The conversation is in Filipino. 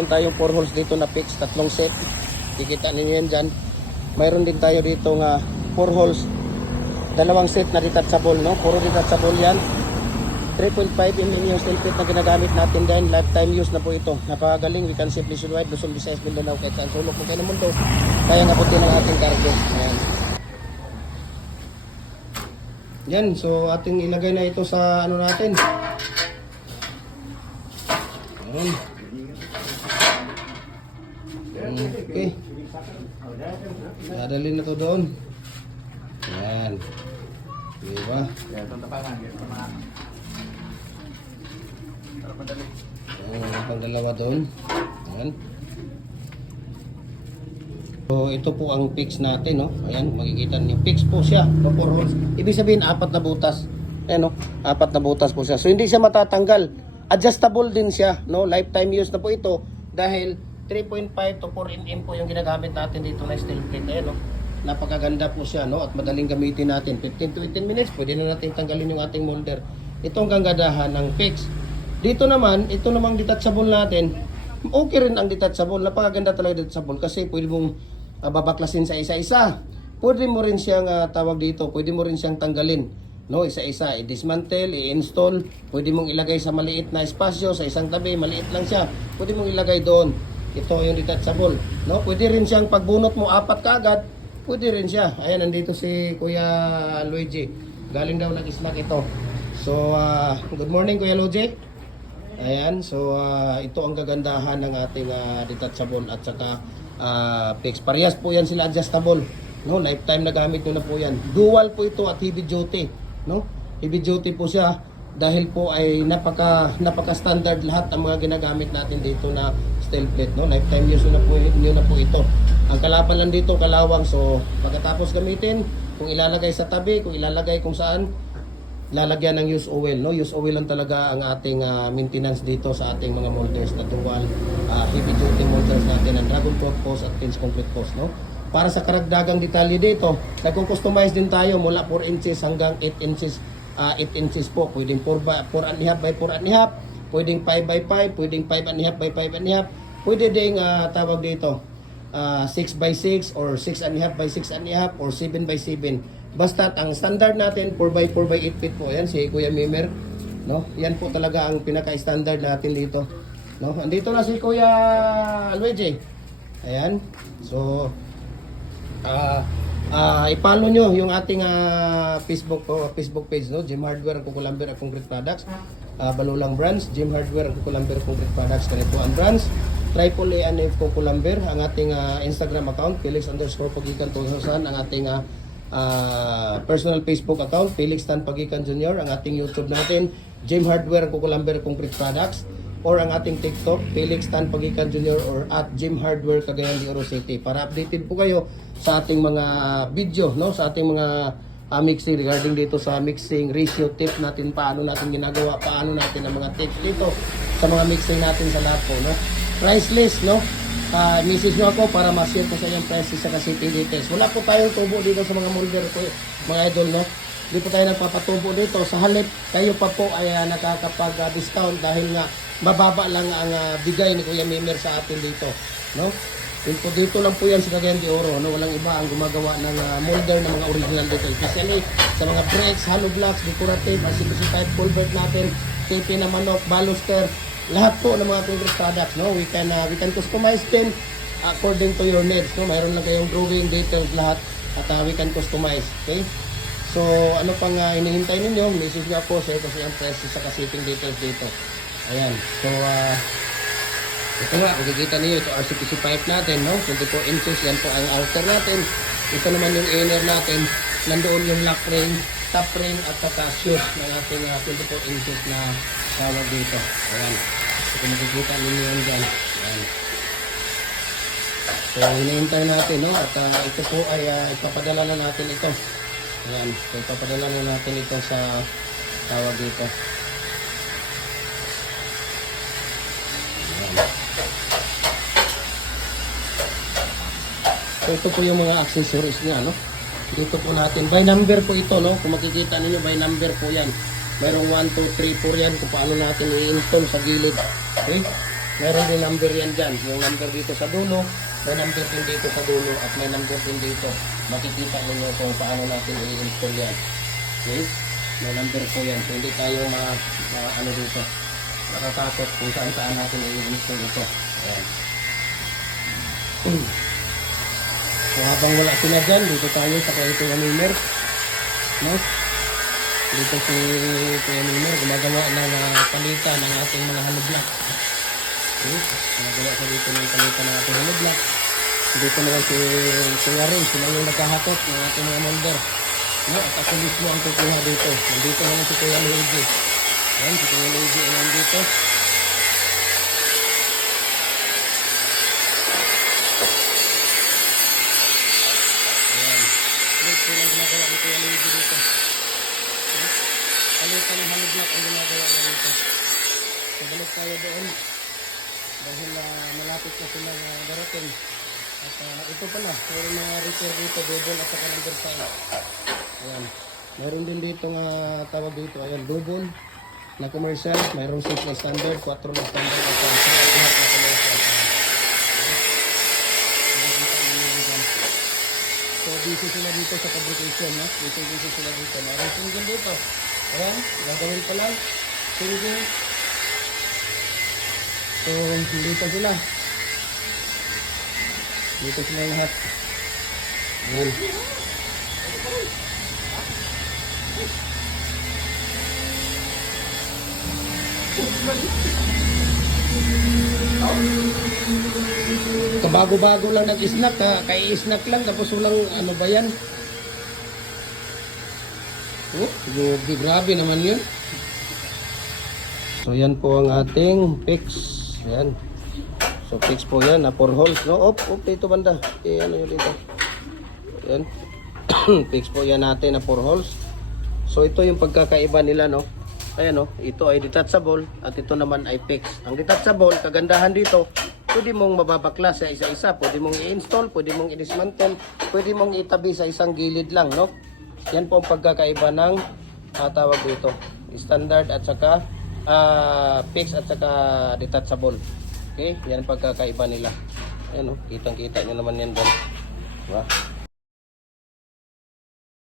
mayroon tayong 4 holes dito na fix, tatlong set. Kikita ninyo yan dyan. Mayroon din tayo dito nga 4 holes, dalawang set na detachable, no? Puro detachable yan. 3.5 mm yung steel plate na ginagamit natin din. Lifetime use na po ito. Napakagaling. We can ship nationwide, Luzon, Visayas, Mindanao, kahit saan sulok mo kayo ng mundo. Kaya ngaputin ang ating cargo. Ayan. Yan. So ating ilagay na ito sa ano natin. Ayan. Okay. Dadalhin na to doon. Ayan. Diba? Ayan, pang-dalawa doon. Ayan. So ito po ang fix natin, no? Ayan, makikita niyo. Fix po siya, no? 4 holes. Ibig sabihin 4 na butas. Ayan, no? 4 na butas po siya. So hindi siya matatanggal. Adjustable din siya, no? Lifetime use na po ito dahil 3.5 to 4 mm po yung ginagamit natin dito na steel plate. Ayan, no? Napakaganda po siya, no? At madaling gamitin natin. 15 to 18 minutes, pwede na natin tanggalin yung ating molder. Ito ang kagandahan ng fix. Dito naman, ito namang detachable natin. Okay rin ang detachable. Napakaganda talaga detachable kasi pwede mong babaklasin sa isa-isa. Pwede mo rin siyang tawag dito, pwede mo rin siyang tanggalin, no? Isa-isa, i-dismantle, i-install. Pwede mong ilagay sa maliit na espasyo, sa isang tabi, maliit lang siya. Pwede mong ilagay doon. Ito yung detachable, no? Pwede rin siyang pagbunot mo 4 kaagad. Pwede rin siya. Ayan, nandito si Kuya Luigi. Galing daw nag-snack ito. So, good morning Kuya Luigi. Ayan, so ito ang kagandahan ng ating detachable at saka fix. Parehas po yan sila adjustable. No, lifetime na gamit nyo na po yan. Dual po ito at heavy duty. No? Heavy duty po siya dahil po ay napaka standard lahat ang mga ginagamit natin dito na steel plate, no? Lifetime use na po ito. Ang kalapan lang dito kalawang, so pagkatapos gamitin, kung ilalagay sa tabi, kung ilalagay kung saan, lalagyan ng use oil, no? Use oil lang talaga ang ating maintenance dito sa ating mga molders na dual heavy duty molders natin, ang Dragon Pro post at Pins Complete post, no? Para sa karagdagang detalye dito, nagko-customize din tayo mula 4 inches hanggang 8 inches. 8 inches po, pwedeng 4.5 by 4.5, pwedeng 5 by 5, pwedeng 5.5 by 5.5, pwede ding tawag dito 6 by 6 or 6.5 by 6.5 or 7 by 7. Basta ang standard natin 4 by 4 by 8 feet po. Ayan si Kuya Mimer, no? Yan po talaga ang pinaka-standard natin dito, no? Andito na si Kuya Luigi. Ayan. So i-follow nyo yung ating Facebook page, no? Gem Hardware, Kukulamber at Concrete Products. Balulang Brands, Gem Hardware, Kukulamber, Concrete Products, Kanituan Brands, Triple A and F Kukulamber, ang ating Instagram account, Felix_Pagikan 2000, ang ating personal Facebook account, Felix Tan Pagikan Jr., ang ating YouTube natin, Gem Hardware, Kukulamber, Concrete Products, or ang ating TikTok, Felix Tan Pagikan Jr. or at Gem Hardware Cagayan de Oro City, para updated po kayo sa ating mga video, no? Sa ating mga mixing regarding dito sa mixing ratio tip natin, paano natin ginagawa, paano natin ang mga tips dito sa mga mixing natin sa lahat po, no? Price list, no? Message nyo ako para ma-share ko sa inyong price list sa shipping details. Wala po tayong tubo dito sa mga molder ko, mga idol, no? Hindi po tayo nagpapatubo dito. Sa halip, kayo pa po ay nakakapag-discount dahil nga mababa lang ang bigay ni Kuya Mimer sa atin dito, no? Dito lang po yan sa Cagayan de Oro, no? Walang iba ang gumagawa ng molder ng mga original dito, especially sa mga bricks, hollow blocks, decorative, RCBC type culvert natin, TP na manok, baluster, lahat po ng mga concrete products, no? We can customize them according to your needs, no? Mayroon lang kayong drawing details lahat at we can customize, okay? So ano pang hinihintay ninyo, message nyo ako, share ko sa yung price sa shipping details dito. Ayan, so ito nga, makikita niyo ito RCPC pipe natin, no? 24 inches, yan po ang outer natin. Ito naman yung inner natin, nandoon yung lock ring, top ring at saka shoes ng ating 24 inches na tawag dito. Ayan, ito makikita ninyo yan dyan. Ayan. So hinihintay natin, no? At ito po ay ipapadala na natin ito. Ayan, so ipapadala na natin ito sa tawag dito. So ito po yung mga accessories niya, no? Dito po natin, by number po ito, no? Kung makikita niyo by number po yan. Mayroong 1, 2, 3, 4 yan kung paano natin i-install sa gilid. Okay? Meron din number yan dyan. Yung number dito sa dulo, may number din dito sa dulo, at may number din dito. Makikita ninyo kung paano natin i-install yan. Okay? May number po yan. So, hindi tayo ano dito, matatakot kung saan natin i-install ito. Ayan. So, habang wala sila dyan, dito tayo sa Kuya Mimer. No? Dito si Kuya Mimer, gumagawa ng palitan ng ating mga hollow block. Okay? Gumagawa ko dito ng palitan ng ating hollow block. Dito naman si Kuya Rin, sila yung nagkahatot ng ating mga molder. No? At ako mismo ang kukuha dito. Nandito naman si Kuya Luigi. Ayan, si Kuya Luigi ay nandito. Ayan. Ito lang ginagawa ni Kuya Luigi dito. Palitan ng hollow block ang ginagawa niya dito. So, balik tayo doon. Dahil malapit na silang darating. At ito pala, mayroon mga repair dito, double at saka number 5. Ayan. Mayroon din dito nga tawag dito, ayan, double na commercial. Mayroon 6 na standard, 4 na standard, at 5 na commercial. So, busy sila dito sa fabrication, no? Busy sila dito. Mayroon single dito. Ayan, gagawin pa lang. Single. So, dito sila. Dito sila lahat. Ayan. Kabago-bago lang nag-snack, kai-snack lang, tapos walang ano ba yan? Oh, grabe naman yun. So, yan po ang ating fix. Ayan. So, fix po yan na 4 holes, no? Op, dito banda. Ano yun dito? Ayan. Fix po yan natin na 4 holes. So, ito yung pagkakaiba nila, no? Ayan, no? Ito ay detachable at ito naman ay fix. Ang detachable, kagandahan dito, pwede mong mababaklas sa isa-isa. Pwede mong i-install, pwede mong i-dismantle, pwede mong itabi sa isang gilid lang, no? Yan po ang pagkakaiba ng tawag dito. Standard at saka fix at saka detachable. Okay, yan ang pagkakaiba nila. Ayan o, kitang-kita nyo naman yan doon. Diba?